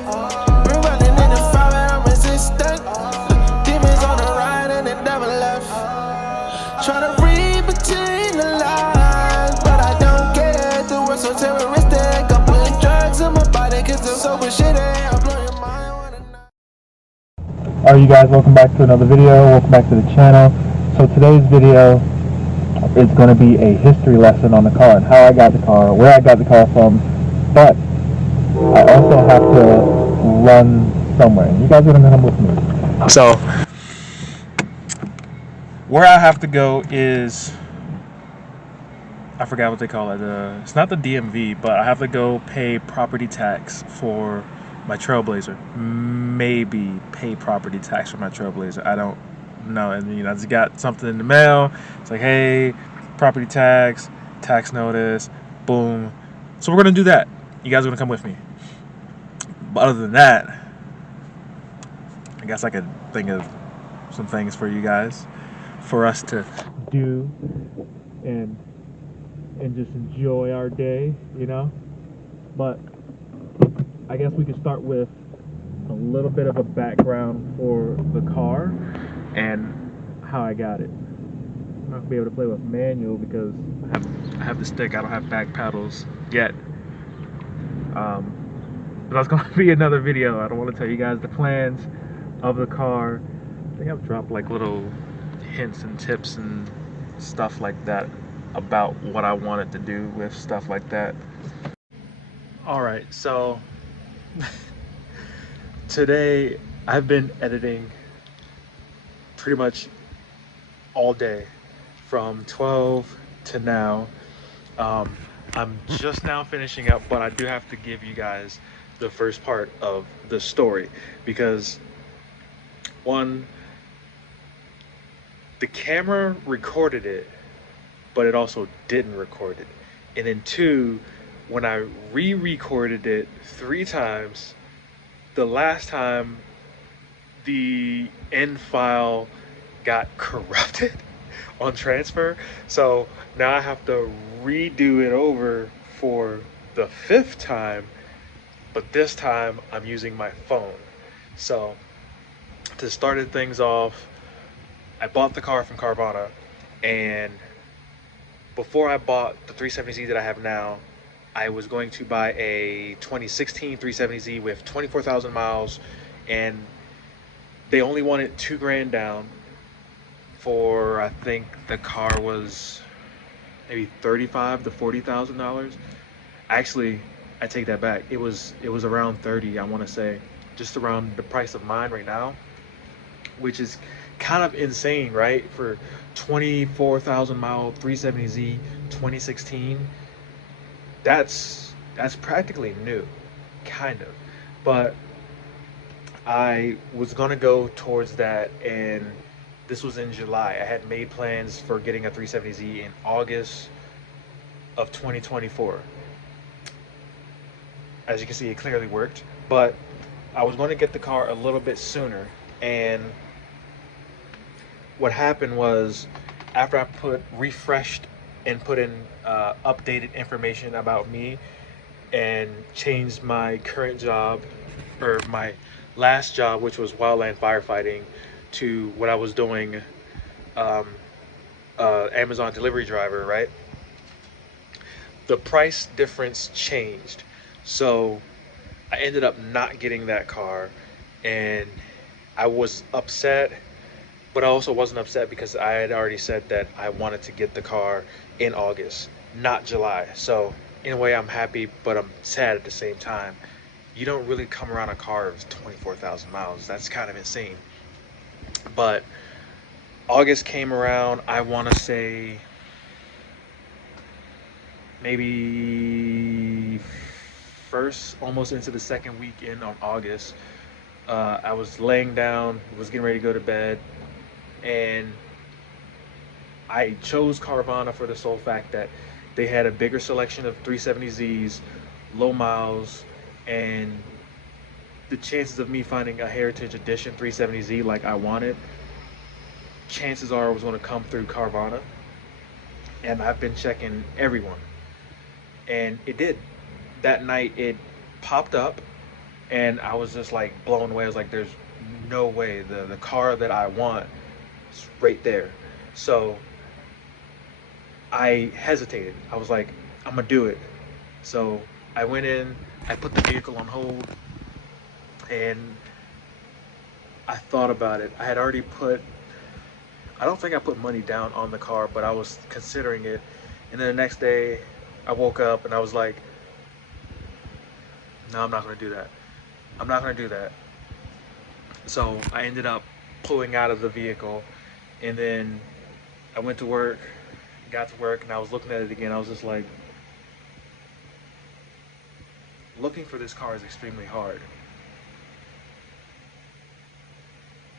Running in the fire and I'm resistant. Demons on the right and the devil left. Try to read between the lines, but I don't get it. The world so terroristic. I'm putting drugs in my body cause I'm so shitty. I'm blowing your mind. Alright you guys, welcome back to another video, welcome back to the channel. So today's video is going to be a history lesson on the car and how I got the car, where I got the car from, but I also have to run somewhere and you guys are going to come with me. So, where I have to go is, I forgot what they call it, it's not the DMV, but I have to go pay property tax for my Trailblazer. Maybe pay property tax for my Trailblazer. I don't know. And I just got something in the mail. It's like, hey, property tax notice, boom. So we're gonna do that. You guys are gonna come with me. But other than that, I guess I could think of some things for you guys, for us to do and just enjoy our day, But I guess we could start with a little bit of a background for the car and how I got it. I'm not gonna be able to play with manual because I have the stick. I don't have back pedals yet. But that's gonna be another video. I don't want to tell you guys the plans of the car. I think I've dropped like little hints and tips and stuff like that about what I wanted to do with stuff like that. All right, so today I've been editing pretty much all day from 12 to now. I'm just now finishing up, but I do have to give you guys the first part of the story because one, the camera recorded it, but it also didn't record it. And then two, when I re-recorded it 3 times, the last time the end file got corrupted on transfer, so now I have to redo it over for the 5th time, but this time I'm using my phone. So to start things off, I bought the car from Carvana, and before I bought the 370Z that I have now, I was going to buy a 2016 370Z with 24,000 miles, and they only wanted $2 grand down for, I think the car was maybe $35,000 to $40,000. Actually, I take that back. It was around 30, I want to say, just around the price of mine right now, which is kind of insane, right? For 24,000 mile 370Z 2016. That's practically new, kind of. But I was gonna go towards that, and this was in July. I had made plans for getting a 370Z in August of 2024. As you can see, it clearly worked, but I was going to get the car a little bit sooner. And what happened was, after I refreshed and put in updated information about me and changed my current job, or my last job, which was wildland firefighting, to what I was doing, Amazon delivery driver, right? The price difference changed. So I ended up not getting that car, and I was upset, but I also wasn't upset because I had already said that I wanted to get the car in August, not July. So in a way, I'm happy, but I'm sad at the same time. You don't really come around a car of 24,000 miles. That's kind of insane. But August came around, I want to say maybe first, almost into the second weekend of August. I was laying down, was getting ready to go to bed, and I chose Carvana for the sole fact that they had a bigger selection of 370Zs, low miles, and the chances of me finding a Heritage Edition 370Z like I wanted, chances are it was going to come through Carvana. And I've been checking everyone, and it did. That night it popped up, And I was just like blown away. I was like, there's no way the car that I want is right there. So I hesitated. I was like, I'm gonna do it. So I went in, I put the vehicle on hold, and I thought about it. I had already put, I don't think I put money down on the car, but I was considering it. And then the next day I woke up and I was like, no, I'm not gonna do that. I'm not gonna do that. So I ended up pulling out of the vehicle, and then I went to work, got to work, and I was looking at it again. I was just like, looking for this car is extremely hard.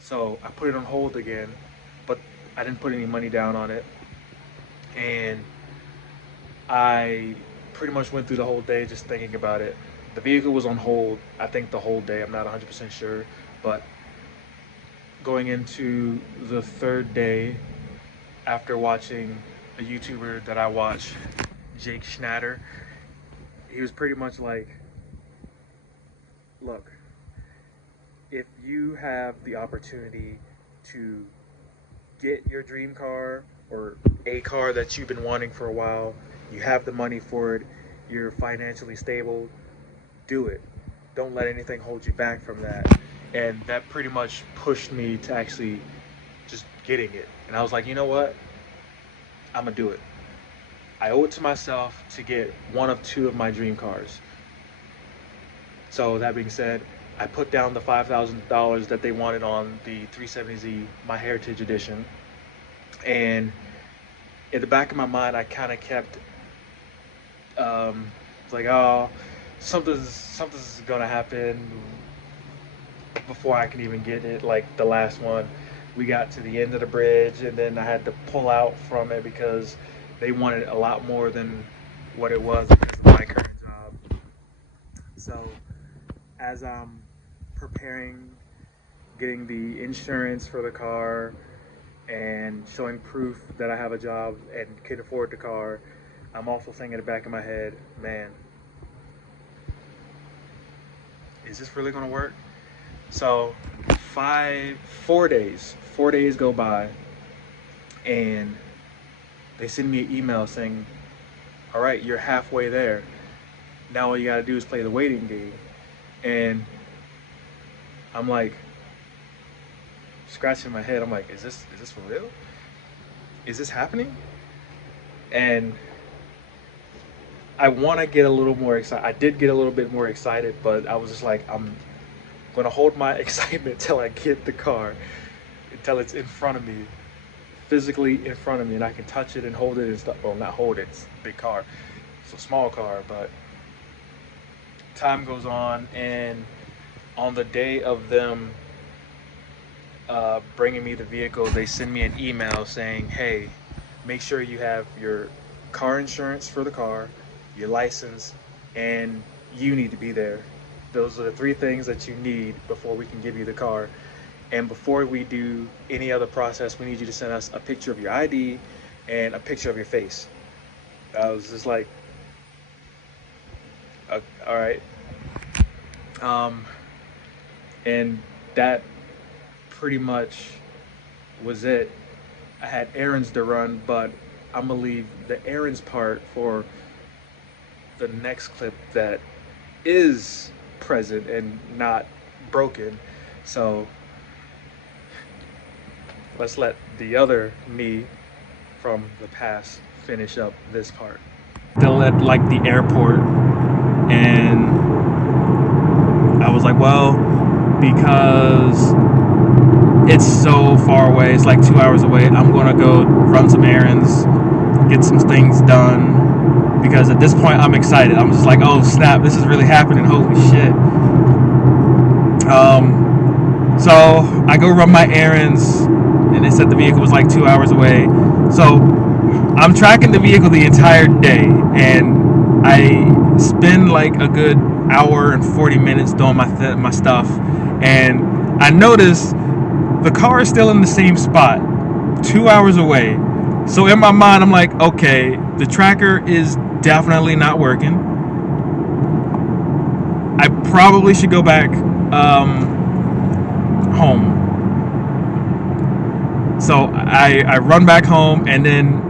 So I put it on hold again, but I didn't put any money down on it. And I pretty much went through the whole day just thinking about it. The vehicle was on hold, I think the whole day, I'm not 100% sure, but going into the third day, after watching a YouTuber that I watch, Jake Schnatter, he was pretty much like, look, if you have the opportunity to get your dream car or a car that you've been wanting for a while, you have the money for it, you're financially stable, do it. Don't let anything hold you back from that. And that pretty much pushed me to actually just getting it. And I was like, you know what? I'm gonna do it. I owe it to myself to get one of two of my dream cars. So that being said, I put down the $5,000 that they wanted on the 370Z, my Heritage Edition. And in the back of my mind, I kind of kept like, oh, something's gonna happen before I can even get it. Like the last one, we got to the end of the bridge, and then I had to pull out from it because they wanted a lot more than what it was because of my current job. So as I'm preparing, getting the insurance for the car and showing proof that I have a job and can afford the car, I'm also thinking in the back of my head, man, is this really gonna work? So 4 days go by, and they send me an email saying, all right, you're halfway there. Now all you gotta do is play the waiting game. And I'm like, scratching my head. I'm like, is this for real? Is this happening? And I want to get a little more excited. I did get a little bit more excited, but I was just like, I'm going to hold my excitement till I get the car, until it's in front of me, physically in front of me, and I can touch it and hold it and stuff. Well, not hold it, it's a big car. It's a small car, but time goes on, and on the day of them bringing me the vehicle, they send me an email saying, hey, make sure you have your car insurance for the car, your license, and you need to be there. Those are the three things that you need before we can give you the car. And before we do any other process, we need you to send us a picture of your ID and a picture of your face. I was just like, all right. And that pretty much was it. I had errands to run, but I'm gonna leave the errands part for the next clip that is present and not broken. So let's let the other me from the past finish up this part. Still at like the airport, and I was like, well, because it's so far away, it's like 2 hours away, I'm gonna go run some errands, get some things done, because at this point I'm excited. I'm just like, oh snap, this is really happening, holy shit. So I go run my errands, and they said the vehicle was like 2 hours away. So I'm tracking the vehicle the entire day, and I spend like a good hour and 40 minutes doing my stuff, and I notice the car is still in the same spot 2 hours away. So in my mind, I'm like, okay, the tracker is definitely not working. I probably should go back home. So I run back home, and then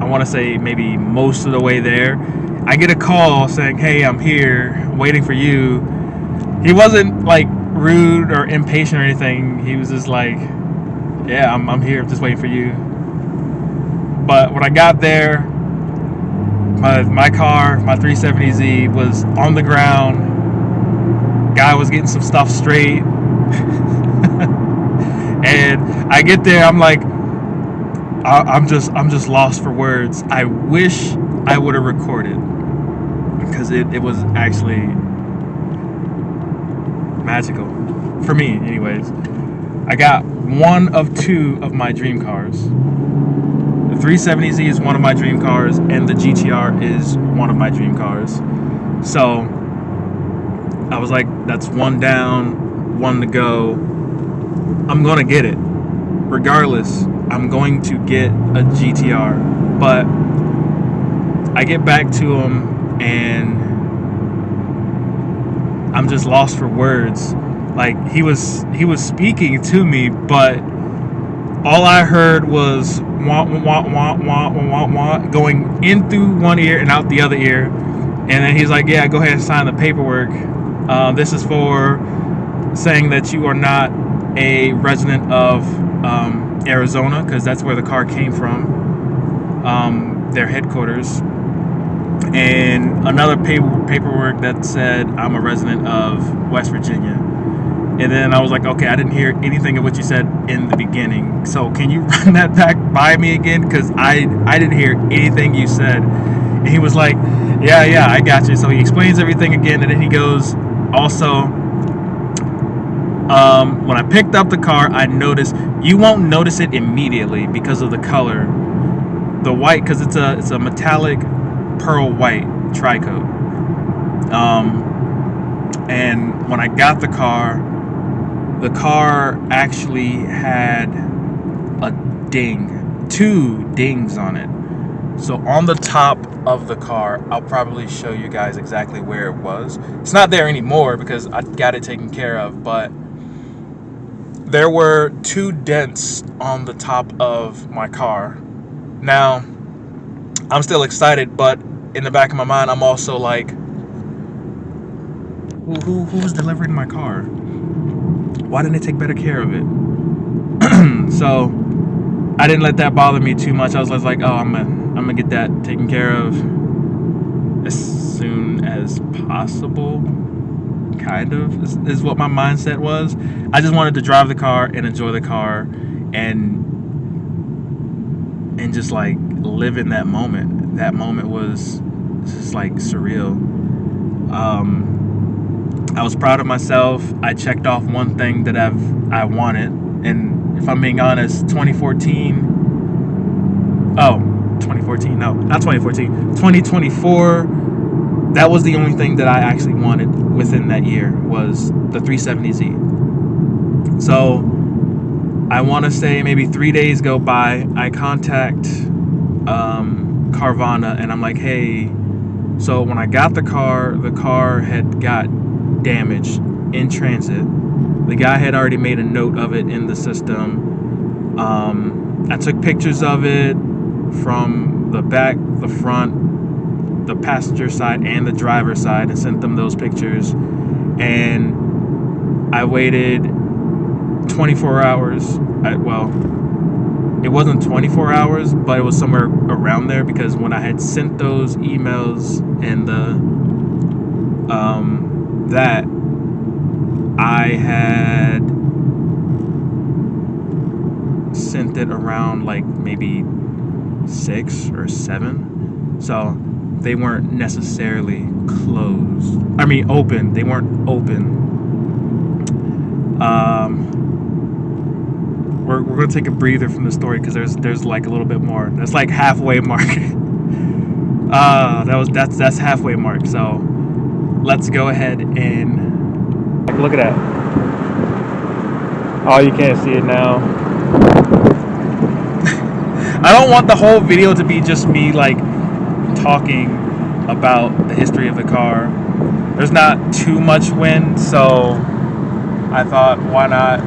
I want to say maybe most of the way there, I get a call saying, "Hey, I'm here, waiting for you." He wasn't like rude or impatient or anything. He was just like, "Yeah, I'm here, just waiting for you." But when I got there, my car, my 370Z, was on the ground. Guy was getting some stuff straight. And I get there, I'm like, I'm just lost for words. I wish I would have recorded, because it was actually magical for me, anyways. I got one of two of my dream cars. The 370Z is one of my dream cars, and the GTR is one of my dream cars. So I was like, that's one down, one to go. I'm gonna get it. Regardless, I'm going to get a GTR. But I get back to him, and I'm just lost for words. Like, he was speaking to me, but all I heard was wah wah wah wah wah wah going in through one ear and out the other ear. And then he's like, "Yeah, go ahead and sign the paperwork. This is for saying that you are not a resident of Arizona," because that's where the car came from, their headquarters. And another paperwork that said I'm a resident of West Virginia. And then I was like, okay, I didn't hear anything of what you said in the beginning. So can you run that back by me again? Because I didn't hear anything you said. And he was like, yeah, I got you. So he explains everything again. And then he goes, also, when I picked up the car, I noticed, you won't notice it immediately because of the color. The white, because it's a metallic pearl white tri-coat. And when I got the car actually had a ding, 2 dings on it. So on the top of the car, I'll probably show you guys exactly where it was. It's not there anymore because I got it taken care of, but there were 2 dents on the top of my car. Now, I'm still excited, but in the back of my mind, I'm also like, who was delivering my car? Why didn't they take better care of it? So I didn't let that bother me too much. I was like, oh, I'm gonna get that taken care of as soon as possible. Kind of is what my mindset was. I just wanted to drive the car and enjoy the car and just like live in that moment. That moment was just like surreal. I was proud of myself. I checked off one thing that I wanted, and if I'm being honest, 2014. No, not 2014. 2024. That was the only thing that I actually wanted within that year, was the 370Z. So I want to say maybe 3 days go by. I contact Carvana, and I'm like, hey, so when I got the car had got damaged in transit. The guy had already made a note of it in the system. I took pictures of it from the back, the front, the passenger side, and the driver's side, and sent them those pictures. And I waited 24 hours. Well, it wasn't 24 hours, but it was somewhere around there, because when I had sent those emails and that I had sent it around like maybe 6 or 7, so they weren't necessarily closed. I mean open. They weren't open. We're gonna take a breather from the story because there's like a little bit more. That's like halfway mark. That's halfway mark. So let's go ahead and look at that. Oh, you can't see it now. I don't want the whole video to be just me like talking about the history of the car. there's not too much wind, so I thought, why not?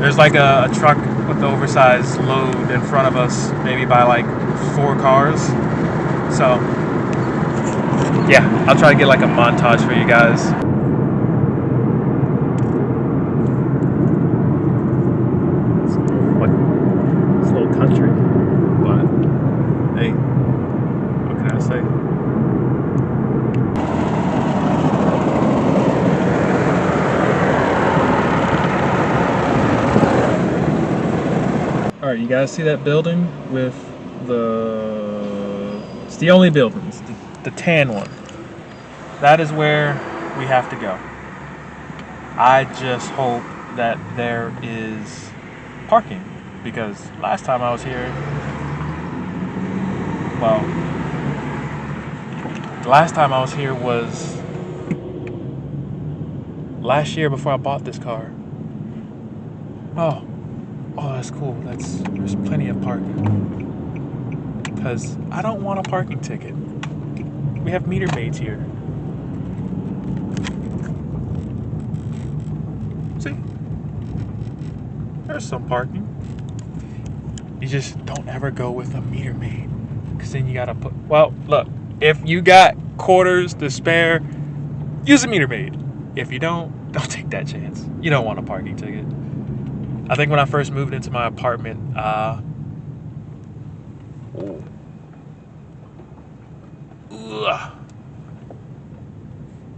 There's like a truck with the oversized load in front of us, maybe by like 4 cars. So yeah, I'll try to get like a montage for you guys. It's a little country, but hey, what can I say? All right, you guys see that building with it's the only building, it's the tan one. That is where we have to go. I just hope that there is parking, because last time I was here, well, the last time I was here was last year before I bought this car. Oh, that's cool. There's plenty of parking. Because I don't want a parking ticket. We have meter maids here. See? There's some parking. You just don't ever go with a meter maid, because then you gotta put, well, look, if you got quarters to spare, use a meter maid. If you don't take that chance. You don't want a parking ticket. I think when I first moved into my apartment, I'm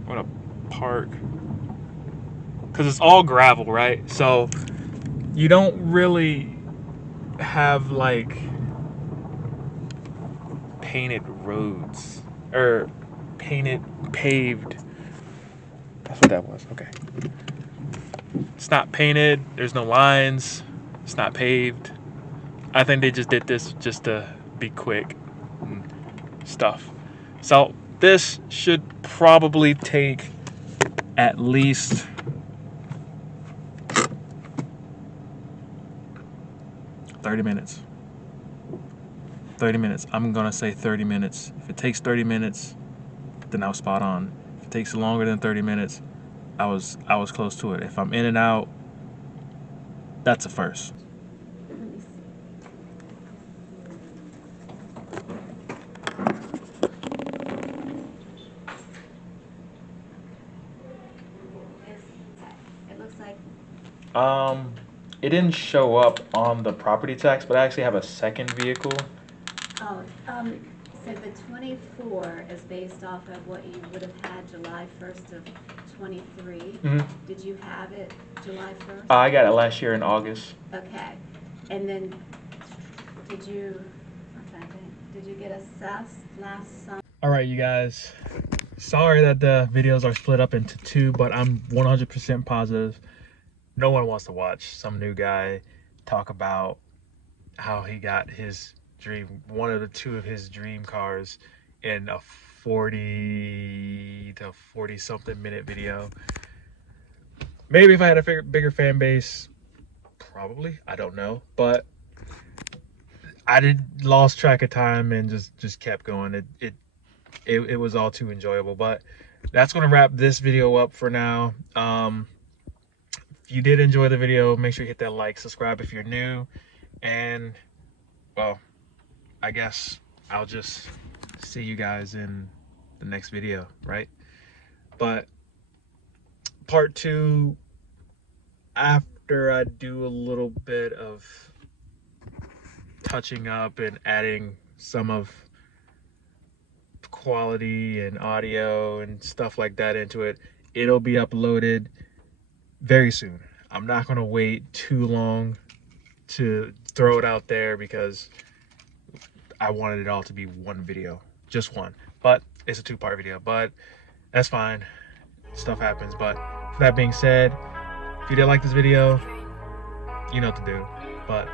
gonna park, because it's all gravel, right? So you don't really have like painted roads or paved. That's what that was. Okay. It's not painted. There's no lines. It's not paved. I think they just did this just to be quick and stuff. So this should probably take at least 30 minutes. 30 minutes. I'm gonna say 30 minutes. If it takes 30 minutes, then I was spot on. If it takes longer than 30 minutes, I was close to it. If I'm in and out, that's a first. It looks like It didn't show up on the property tax, but I actually have a second vehicle. so the 24 is based off of what you would have had July 1st of 23. Mm-hmm. Did you have it July 1st? I got it last year in August. Okay. And then did you get assessed last summer? All right, you guys. Sorry that the videos are split up into 2, but I'm 100% positive no one wants to watch some new guy talk about how he got his one of the 2 of his dream cars in a 40 to 40 something minute video. Maybe if I had a bigger fan base, probably, I don't know, but I lost track of time and just kept going. It was all too enjoyable. But that's going to wrap this video up for now. If you did enjoy the video, make sure you hit that like, subscribe if you're new, and well, I guess I'll just see you guys in the next video, right? But part 2, after I do a little bit of touching up and adding some of quality and audio and stuff like that into it, it'll be uploaded very soon. I'm not gonna wait too long to throw it out there, because I wanted it all to be one video, just one, but it's a 2-part video, but that's fine, stuff happens. But with that being said, if you did like this video, you know what to do. But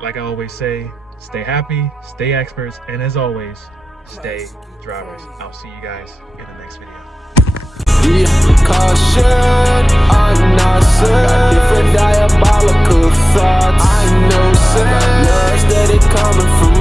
like I always say, stay happy, stay experts, and as always, stay drivers. I'll see you guys in the next video. Caution, unnecessary. Got different diabolical thoughts. I know, steady coming from